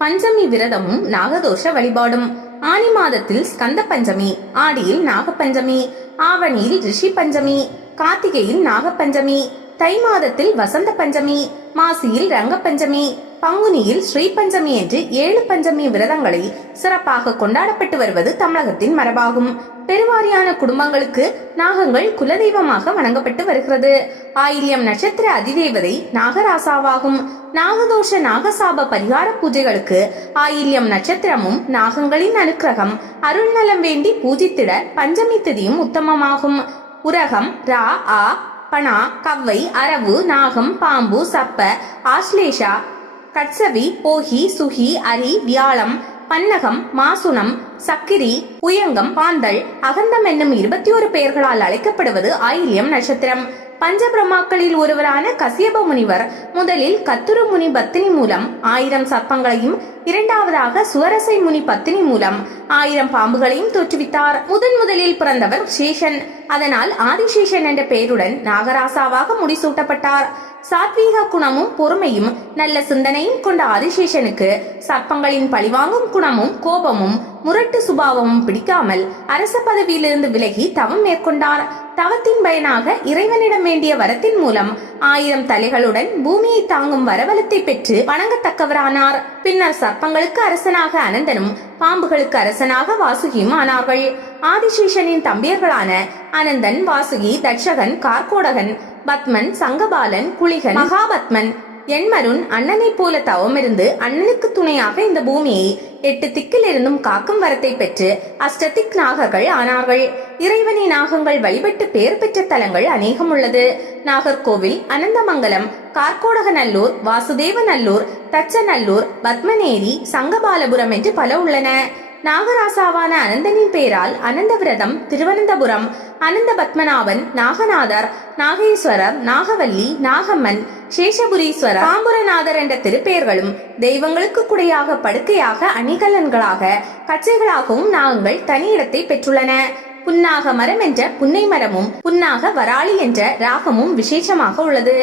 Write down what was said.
பஞ்சமி விரதமும் நாகதோஷ வழிபாடும். ஆனி மாதத்தில் ஸ்கந்த பஞ்சமி, ஆடியில் நாகப்பஞ்சமி, ஆவணியில் ரிஷி பஞ்சமி, கார்த்திகையில் நாகப்பஞ்சமி, தை மாதத்தில் வசந்த பஞ்சமி, மாசியில் ரங்கப்பஞ்சமி, பங்குனியில் ஸ்ரீ பஞ்சமி என்று 7 பஞ்சமி விரதங்களை சிறப்பாக கொண்டாடப்பட்டு வருவது தமிழகத்தின் மரபாகும். பெருவாரியான குடும்பங்களுக்கு நாகங்கள் குலதெய்வமாக வணங்கப்பட்டு வருகிறது. ஆயில்யம் நட்சத்திர அதிதேவதை நாகராசாவாகும். நாகதோஷ நாகசாப பரிகார பூஜைகளுக்கு ஆயில்யம் நட்சத்திரமும் நாகங்களின் அனுக்கிரகம் அருள்நலம் வேண்டி பூஜித்திட பஞ்சமி திதியும் உத்தமமாகும். உரகம், ரா, ஆ, பணா, கவ்வை, அரவு, நாகம், பாம்பு, சப்ப, ஆஸ்லேஷா, கட்சவி, போகி, சுகி, அரி, வியாழம், பன்னகம், மாசுனம், சக்கிரி, உயங்கம், பாந்தள், அகந்தம் என்னும் 21 பெயர்களால் அழைக்கப்படுவது ஆயில்யம் நட்சத்திரம். பஞ்சபிரமாக்களில் ஒருவரான கசியப முனிவர் முதலில் கத்துரு முனி பத்தினி மூலம் 1000 சர்ப்பங்களையும், இரண்டாவதாக சுவரசை முனி பத்தினி மூலம் 1000 பாம்புகளையும் தோற்றுவித்தார். முதலில் பிறந்தவர் சேஷன். அதனால் ஆதிசேஷன் என்ற பெயருடன் நாகராசாவாக முடிசூட்டப்பட்டார். சாத்வீக குணமும் பொறுமையும் நல்ல சிந்தனையும் கொண்ட ஆதிசேஷனுக்கு சர்ப்பங்களின் பழிவாங்கும் குணமும் கோபமும் முரட்டு சுபாவமும் பிடிக்காமல் அரச பதவியிலிருந்து விலகி தவம் மேற்கொண்டார். தவத்தின் பயனாக இறைவனிடம் வேண்டிய வரத்தின் மூலம் 1000 தலைகளுடன் பூமியை தாங்கும் வரவலத்தை பெற்று வணங்கத்தக்கவரானார். பின்னர் சர்ப்பங்களுக்கு அரசனாக அனந்தனும் பாம்புகளுக்கு அரசனாக வாசுகியும் ஆனார்கள். ஆதிசேஷனின் தம்பியர்களான அனந்தன், வாசுகி, தட்சகன், கார்கோடகன், பத்மன், சங்கபாலன், குளிகன், மகாபத்மன், என்மருன் அண்ணனை போல தவமிருந்து அண்ணனுக்கு துணையாக இந்த பூமியை 8 திக்கில் இருந்தும் காக்கும் வரத்தை பெற்று அஷ்டதிக் நாகர்கள் ஆனார்கள். இறைவனை நாகங்கள் வழிபட்டு பெயர் பெற்ற தலங்கள் அநேகம் உள்ளது. நாகர்கோவில், அனந்தமங்கலம், கார்கோடகநல்லூர், வாசுதேவநல்லூர், தச்சநல்லூர், பத்மநேரி, சங்கபாலபுரம் என்று பல உள்ளன. நாகராசாவான அனந்தனின் பெயரால் அனந்த விரதம், திருவனந்தபுரம், அனந்த பத்மநாபன், நாகநாதர், நாகேஸ்வரர், நாகவல்லி, நாகம்மன், சேஷபுரீஸ்வரர், பாம்புரநாதர் என்ற திருப்பெயர்களும் தெய்வங்களுக்கு குடையாக, படுக்கையாக, அணிகலன்களாக, கச்சைகளாகவும் நாகங்கள் தனி இடத்தை பெற்றுள்ளன. புன்னாக மரம் என்ற புன்னை மரமும் புன்னாக வராளி என்ற ராகமும் விசேஷமாக உள்ளது.